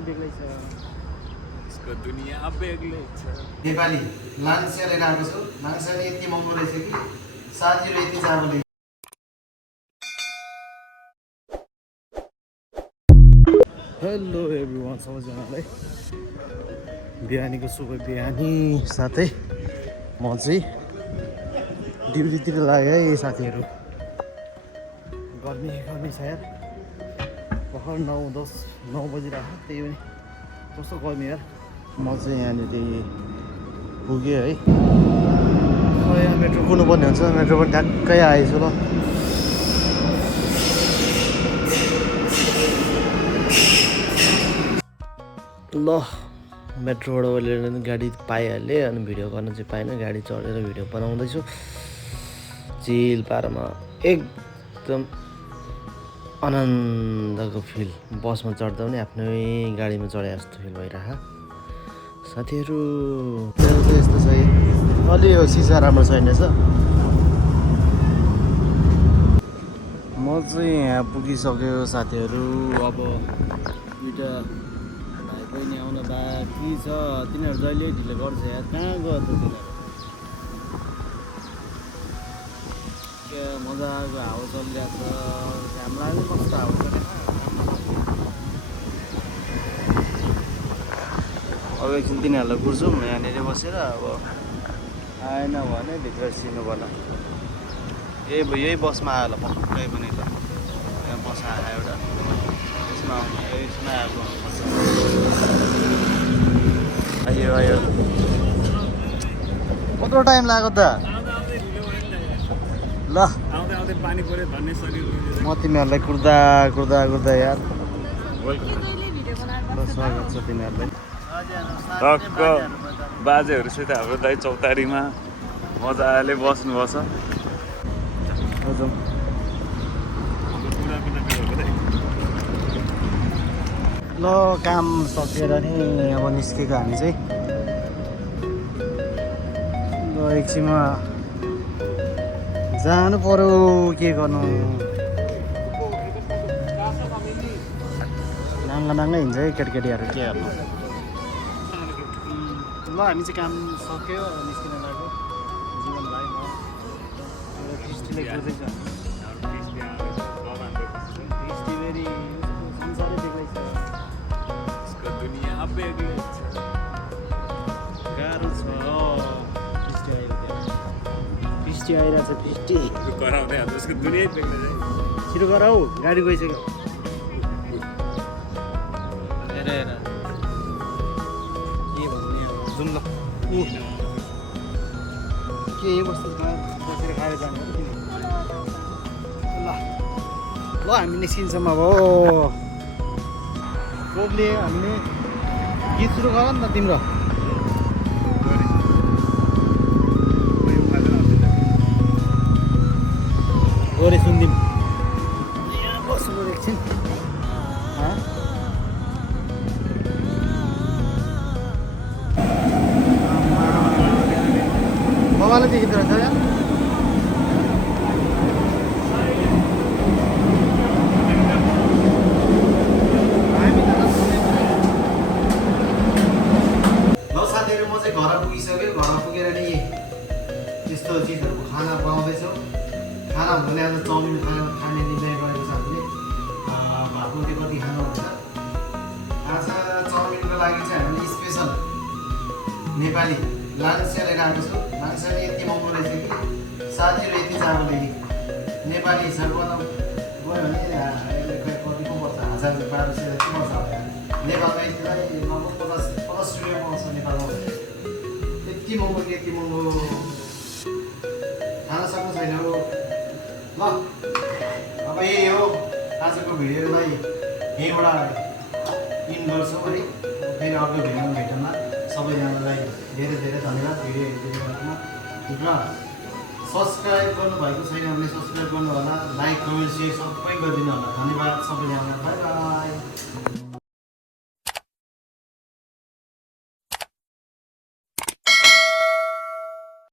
यसको दुनियाँ बेग्लै छ। नेपाली लाङ्सा लिएर आएको छु। लाङ्सा यति महँगो रहेछ कि साथीहरू यति चाबले। हेलो एभ्रिवान, सबैजनालाई बिहानीको शुभ बिहानी। साथै म चाहिँ ड्युटीतिर लाग्यो है साथीहरू। गर्मी छ यार, भर्खर 9 बजिरहेको, त्यही पनि कस्तो गर्मी यार। म चाहिँ यहाँनिर पुगेँ है। यहाँ मेट्रो कुर्नुपर्ने हुन्छ, मेट्रो पनि ट्याक्कै आएछु ल। मेट्रोबाट ओर्लेर गाडी पाइहालेँ, अनि भिडियो गर्न चाहिँ पाइनँ। गाडी चढेर भिडियो बनाउँदैछु। चिल पारामा एकदम आनन्दको फिल। बसमा चढ्दा पनि आफ्नै गाडीमा चढे जस्तो फिल भइरहेको साथीहरू। मेरो चाहिँ यस्तो छ, अलि यो सिसा राम्रो छैन रहेछ। म चाहिँ यहाँ पुगिसक्यो साथीहरू। अब दुइटा भाइ बहिनी आउन बाँकी छ। तिनीहरू जहिले ढिलो गर्छ यार। कहाँ गयो त तिनीहरू? क्या मजाको हावा चलिरहेको छ। हामीलाई पनि कस्तो हावा चलेको। अब एकछिन तिनीहरूलाई कुर्छौँ यहाँनिर बसेर। अब आएन भने भित्र सिर्नु पर्ला। यही बसमा आयो होला पक्कै पनि त। यहाँ बस आयो एउटा, यसमा आएको पर्छ। आयो कत्रो टाइम लाग्यो त? ल आउँदै पानी पऱ्यो धन्ने शरीर म तिमीहरूलाई कुर्दा यार। ल स्वागत छ तिमीहरूलाई। टक्क बाजेहरूसित हाम्रो दाइ चौतारीमा मजाले बस्नुपर्छ। ल काम सकेर नि अब निस्केको हामी चाहिँ। ल एकछिनमा जानु पर्यो, के गर्नु। नाङ्गा हिँड्छ है केटाकेटीहरू, के गर्नु। ल हामी चाहिँ काम सक्यो, निस्किन लाग्यो। जीवन भाइ म कृष्टिले कुर्दैछ। कृष्टि फेरि संसारै बेग्लै छ। यसको दुनियाँ बेग्लै छ। गाह्रो छ। कृष्टि आइरहेछ। कृष्टि कराउँदै हाल्छ, यसको दुनियाँ बेग्लै छ। छिटो गर हौ, गाडी गइसक्यो। हेर के भन्ने अब, जाउँ ल। के यही बसेर खाएर जाने हो तिमी? ल हामी निस्किन्छौँ अब। कोपले हामीले गीत सुरु गर नि त तिम्रो। गरे सुनिदिउँ। यहाँ बस्नु एकछिन। बाबाले देखिँदो रहेछ क्या। साथीहरू म चाहिँ घर पुगिसक्यो। घर पुगेर नि यस्तो चिजहरूको खाना बनाउँदैछौँ। खाना हुँदैन आज चाउमिन खाने निर्णय गरेको छ हामीले। भातमुखे कति खानुहुन्छ? आज चाउमिनको लागि चाहिँ हामीले स्पेसल नेपाली लाङ्सा लिएर आएको छु। लाङ्सा यति महँगो रहेछ कि साथीहरू यति चाबले। नेपाली हिसाब गर्दा गयो भने कति पो पर्छ, 1000-1200 जति पर्छ होला। नेपालमा यतिलाई लगभग 50 रुपियाँ पाउँछ नेपालमा। यति महँगो खान सक्नु छैन हो। ल अब यही हो आजको भिडियोलाई यहीँबाट इन गर्छौँ है। फेरि अर्को भिडियोमा भेटौँला। सबैजनालाई धेरै धन्यवाद भिडियो हेरिदिनुमा। र सब्सक्राइब गर्नुभएको छैन भने सब्सक्राइब गर्नु होला। लाइक कमेन्ट सेयर सबै गरिदिनु होला। धन्यवाद सबैजनालाई। By by.